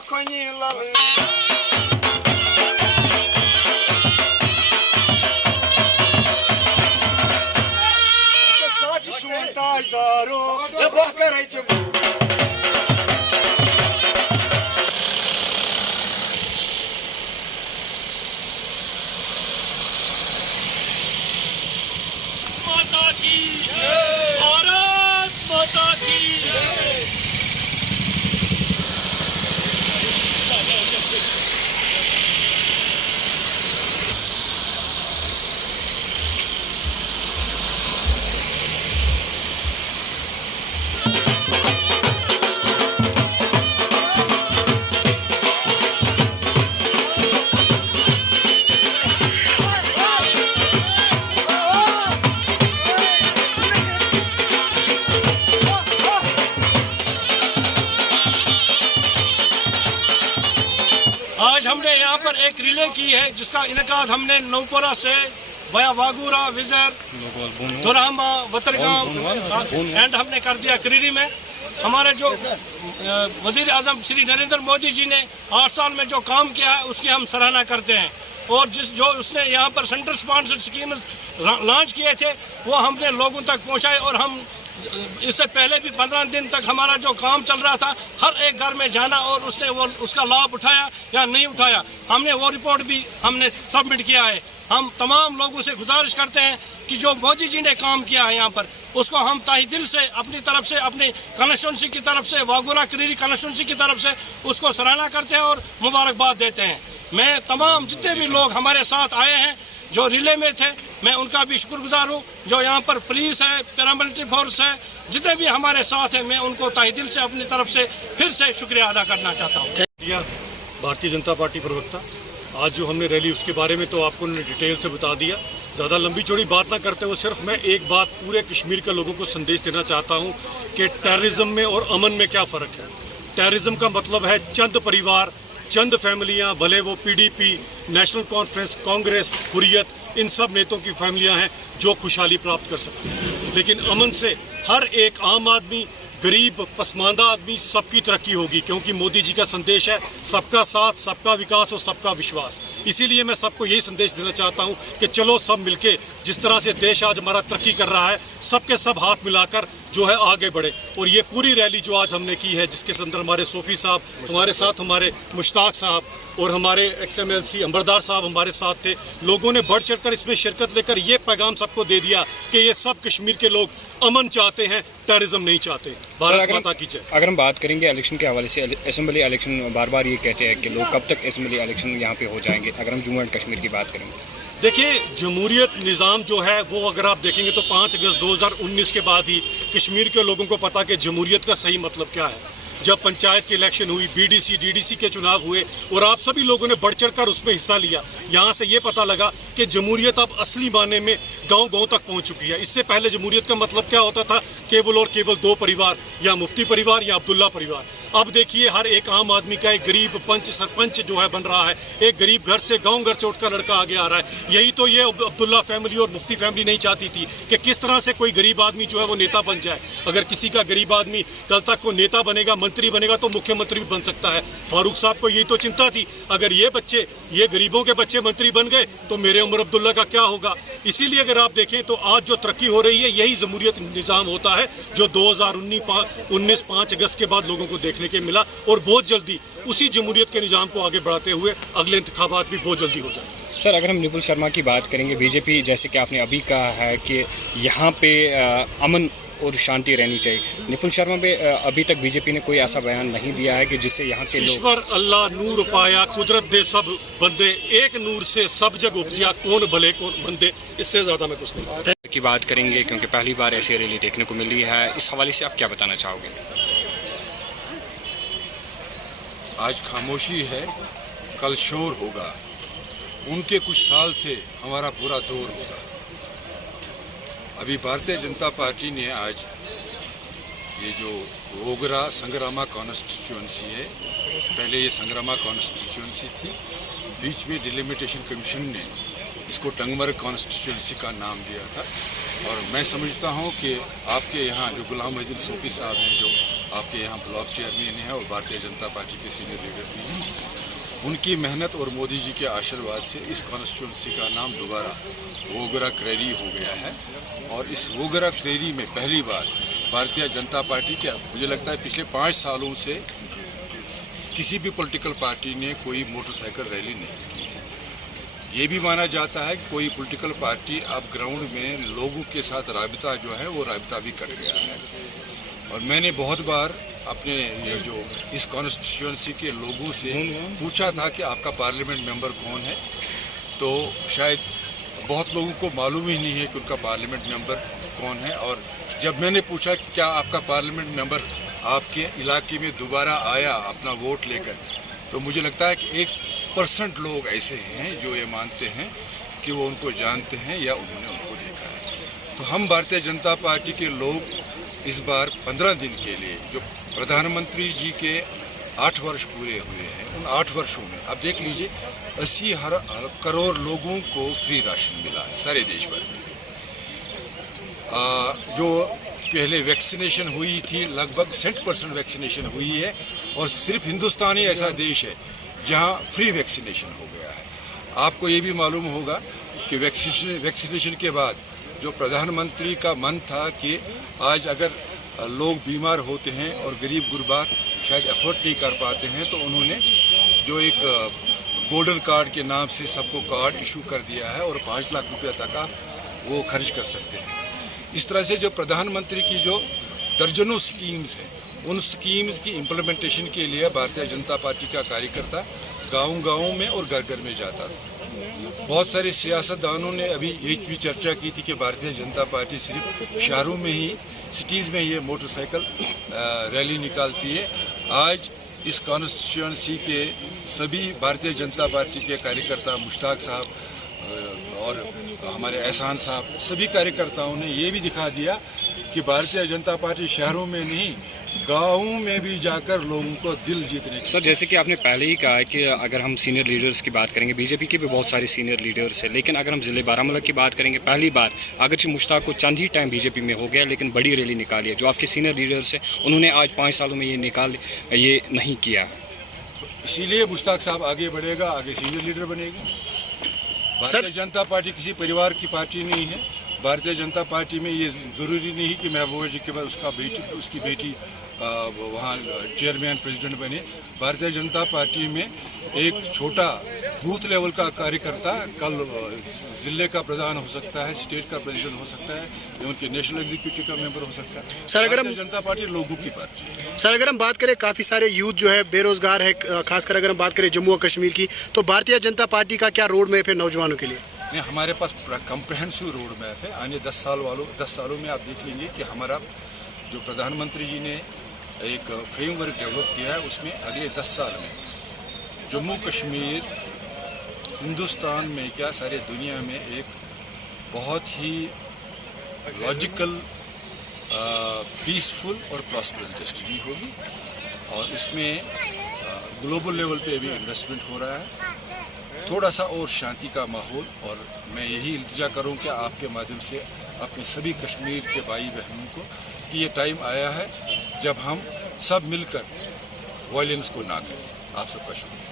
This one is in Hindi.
खोनी लाल सच सुनताजदारो ये बहकर है चुप माता की भारत माता की आज हमने यहाँ पर एक रिले की है जिसका इनकाद हमने नौपुरा से वया वागूरा विजर दुरामा वतरगाम एंड हमने कर दिया करीरी में। हमारे जो वजीर आजम श्री नरेंद्र मोदी जी ने 8 साल में जो काम किया है उसकी हम सराहना करते हैं और जो उसने यहाँ पर सेंटर स्पॉन्सर्ड स्कीम्स लॉन्च किए थे वो हमने लोगों तक पहुँचाए और हम इससे पहले भी 15 दिन तक हमारा जो काम चल रहा था हर एक घर में जाना और उसने वो उसका लाभ उठाया या नहीं उठाया हमने वो रिपोर्ट भी हमने सबमिट किया है। हम तमाम लोगों से गुजारिश करते हैं कि जो मोदी जी ने काम किया है यहाँ पर उसको हम ताही दिल से अपनी तरफ से अपनी कॉन्स्टिट्यूंसी की तरफ से वागूरा करीरी कॉन्स्टिट्यूंसी की तरफ से उसको सराहना करते हैं और मुबारकबाद देते हैं। मैं तमाम जितने भी लोग हमारे साथ आए हैं जो रिले में थे मैं उनका भी शुक्रगुजार हूँ। जो यहाँ पर पुलिस है पैरामिलिट्री फोर्स है जितने भी हमारे साथ हैं मैं उनको तहे दिल से अपनी तरफ से फिर से शुक्रिया अदा करना चाहता हूँ। भारतीय जनता पार्टी प्रवक्ता आज जो हमने रैली उसके बारे में तो आपको उन्होंने डिटेल से बता दिया। ज़्यादा लंबी चौड़ी बात ना करते हुए सिर्फ मैं एक बात पूरे कश्मीर के लोगों को संदेश देना चाहता हूँ कि टेररिज्म में और अमन में क्या फ़र्क है। टेररिज्म का मतलब है चंद परिवार चंद फैमिलियां भले वो PDP national conference Congress Hurriyat इन सब नेताओं की फैमिलियां हैं जो खुशहाली प्राप्त कर सकती हैं। लेकिन अमन से हर एक आम आदमी गरीब पसमानदा आदमी सबकी तरक्की होगी क्योंकि मोदी जी का संदेश है सबका साथ सबका विकास और सबका विश्वास। इसीलिए मैं सबको यही संदेश देना चाहता हूं कि चलो सब मिलके जिस तरह से देश आज हमारा तरक्की कर रहा है सबके सब हाथ मिलाकर जो है आगे बढ़े। और ये पूरी रैली जो आज हमने की है जिसके अंदर हमारे सोफ़ी साहब हमारे साथ हमारे मुश्ताक साहब और हमारे XMLC अंबरदार साहब हमारे साथ थे। लोगों ने बढ़ चढ़कर इसमें शिरकत लेकर ये पैगाम सबको दे दिया कि ये सब कश्मीर के लोग अमन चाहते हैं टेररिज्म नहीं चाहते। भारत माता की जय। अगर हम बात करेंगे इलेक्शन के हवाले से असेंबली इलेक्शन बार बार ये कहते हैं कि लोग कब तक असेंबली इलेक्शन यहाँ पे हो जाएंगे। अगर हम जम्मू एंड कश्मीर की बात करेंगे देखिए जमहूरियत निज़ाम जो है वो अगर आप देखेंगे तो 5 अगस्त 2019 के बाद ही कश्मीर के लोगों को पता कि जमहूरियत का सही मतलब क्या है। जब पंचायत की इलेक्शन हुई BDC DDC के चुनाव हुए और आप सभी लोगों ने बढ़ चढ़कर उसमें हिस्सा लिया यहाँ से ये पता लगा कि जमहूरियत अब असली मायने में गांव-गांव तक पहुँच चुकी है। इससे पहले जमहूरियत का मतलब क्या होता था केवल और केवल 2 परिवार या मुफ्ती परिवार या अब्दुल्ला परिवार। अब देखिए हर एक आम आदमी का एक गरीब पंच सरपंच जो है बन रहा है। एक गरीब घर से गांव घर से उठकर लड़का आगे आ रहा है। यही तो ये अब्दुल्ला फैमिली और मुफ्ती फैमिली नहीं चाहती थी कि किस तरह से कोई गरीब आदमी जो है वो नेता बन जाए। अगर किसी का गरीब आदमी कल तक को नेता बनेगा मंत्री बनेगा तो मुख्यमंत्री भी बन सकता है। फारूक साहब को यही तो चिंता थी अगर ये बच्चे ये गरीबों के बच्चे मंत्री बन गए तो मेरे उमर अब्दुल्ला का क्या होगा। इसीलिए अगर आप देखें तो आज जो तरक्की हो रही है यही जमहूरियत निज़ाम होता है जो 2019 5 अगस्त के बाद लोगों को देखने के मिला और बहुत जल्दी उसी जमहूरियत के निज़ाम को आगे बढ़ाते हुए अगले इंतखाबात भी बहुत जल्दी हो जाए। सर अगर हम निपुल शर्मा की बात करेंगे बीजेपी जैसे कि आपने अभी कहा है कि यहाँ पे अमन और शांति रहनी चाहिए। निपुल शर्मा पे अभी तक बीजेपी ने कोई ऐसा बयान नहीं दिया है कि जिससे यहाँ के लोग ईश्वर अल्लाह नूर पाया कुदरत दे सब बंदे एक नूर से सब जग उपजिया कौन भले कौन बंदे। इससे ज़्यादा मैं कुछ नहीं की बात करेंगे क्योंकि पहली बार ऐसी रैली देखने को मिली है। इस हवाले से आप क्या बताना चाहोगे। आज खामोशी है कल शोर होगा। उनके कुछ साल थे हमारा पूरा दौर होगा। अभी भारतीय जनता पार्टी ने आज ये जो वोगरा संग्रामा कॉन्स्टिट्यूंसी है पहले ये संग्रामा कॉन्स्टिट्यूंसी थी बीच में डिलिमिटेशन कमीशन ने इसको टंगमर कॉन्स्टिट्यूंसी का नाम दिया था। और मैं समझता हूँ कि आपके यहाँ जो गुलाम मोहद्दीन सूफी साहब हैं जो आपके यहाँ ब्लॉक चेयरमैन हैं और भारतीय जनता पार्टी के सीनियर लीडर भी हैं। उनकी मेहनत और मोदी जी के आशीर्वाद से इस कॉन्स्टिट्यूंसी का नाम दोबारा वोगरा क्रेरी हो गया है। और इस वोगरा क्रेरी में पहली बार भारतीय जनता पार्टी के, मुझे लगता है पिछले 5 सालों से किसी भी पॉलिटिकल पार्टी ने कोई मोटरसाइकिल रैली नहीं की है। ये भी माना जाता है कि कोई पॉलिटिकल पार्टी अब ग्राउंड में लोगों के साथ राबिता जो है वो राबिता भी कट गया है। और मैंने बहुत बार अपने ये जो इस कॉन्स्टिट्यूंसी के लोगों से पूछा था कि आपका पार्लियामेंट मेंबर कौन है, तो शायद बहुत लोगों को मालूम ही नहीं है कि उनका पार्लियामेंट मेंबर कौन है। और जब मैंने पूछा कि क्या आपका पार्लियामेंट मेंबर आपके इलाके में दोबारा आया अपना वोट लेकर, तो मुझे लगता है कि 1% लोग ऐसे हैं जो ये मानते हैं कि वो उनको जानते हैं या उन्होंने उनको देखा है। तो हम भारतीय जनता पार्टी के लोग इस बार 15 दिन के लिए, जो प्रधानमंत्री जी के 8 वर्ष पूरे हुए हैं, उन 8 वर्षों में अब देख लीजिए 80 करोड़ लोगों को फ्री राशन मिला है सारे देश भर में। जो पहले वैक्सीनेशन हुई थी लगभग 60% वैक्सीनेशन हुई है, और सिर्फ हिंदुस्तान ही ऐसा देश है जहां फ्री वैक्सीनेशन हो गया है। आपको ये भी मालूम होगा कि वैक्सीनेशन के बाद जो प्रधानमंत्री का मन था कि आज अगर लोग बीमार होते हैं और गरीब गुरबा शायद अफोर्ड नहीं कर पाते हैं, तो उन्होंने जो एक गोल्डन कार्ड के नाम से सबको कार्ड इशू कर दिया है और 5 लाख रुपये तक आप वो खर्च कर सकते हैं। इस तरह से जो प्रधानमंत्री की जो दर्जनों स्कीम्स हैं, उन स्कीम्स की इम्प्लीमेंटेशन के लिए भारतीय जनता पार्टी का कार्यकर्ता गाँव-गाँव में और घर-घर में जाता था। बहुत सारे सियासतदानों ने अभी ये भी चर्चा की थी कि भारतीय जनता पार्टी सिर्फ शहरों में ही, सिटीज़ में ही मोटरसाइकिल रैली निकालती है। आज इस कॉन्स्टिट्यूंसी के सभी भारतीय जनता पार्टी के कार्यकर्ता, मुश्ताक साहब और हमारे एहसान साहब, सभी कार्यकर्ताओं ने ये भी दिखा दिया कि भारतीय जनता पार्टी शहरों में नहीं, गाँवों में भी जाकर लोगों को दिल जीतने की। सर, जैसे कि आपने पहले ही कहा है कि अगर हम सीनियर लीडर्स की बात करेंगे, बीजेपी के भी बहुत सारे सीनियर लीडर्स हैं, लेकिन अगर हम ज़िले बारामूला की बात करेंगे, पहली बार अगरचे मुश्ताक को चंद ही टाइम बीजेपी में हो गया, लेकिन बड़ी रैली निकाली है। जो आपके सीनियर लीडर्स हैं उन्होंने आज 5 सालों में ये नहीं किया। इसीलिए मुश्ताक साहब आगे बढ़ेगा, आगे सीनियर लीडर बनेगा। भारतीय जनता पार्टी किसी परिवार की पार्टी नहीं है। भारतीय जनता पार्टी में ये ज़रूरी नहीं कि महबूबा जी के बाद उसकी बेटी वहाँ चेयरमैन प्रेसिडेंट बने। भारतीय जनता पार्टी में एक छोटा बूथ लेवल का कार्यकर्ता कल ज़िले का प्रधान हो सकता है, स्टेट का प्रेसिडेंट हो सकता है, या उनके नेशनल एग्जीक्यूटिव का मेंबर हो सकता है। सर, अगर भारतीय जनता पार्टी लोगों की पार्टी है। सर, अगर हम बात करें, काफ़ी सारे यूथ जो है बेरोजगार है, खासकर अगर हम बात करें जम्मू और कश्मीर की, तो भारतीय जनता पार्टी का क्या रोड मैप है नौजवानों के लिए? नहीं, हमारे पास कम्प्रहेंसिव रोड मैप है। आने 10 सालों में आप देख लेंगे कि हमारा जो प्रधानमंत्री जी ने एक फ्रेमवर्क डेवलप किया है, उसमें अगले 10 साल में जम्मू कश्मीर हिंदुस्तान में क्या सारे दुनिया में एक बहुत ही लॉजिकल, पीसफुल और प्रॉस्परस डेस्टिनी होगी। और इसमें ग्लोबल लेवल पे भी इन्वेस्टमेंट हो रहा है, थोड़ा सा और शांति का माहौल। और मैं यही इल्तिजा करूं कि आपके माध्यम से अपने सभी कश्मीर के भाई बहनों को कि ये टाइम आया है जब हम सब मिलकर वायलेंस को ना करें। आप सबका शुक्रिया।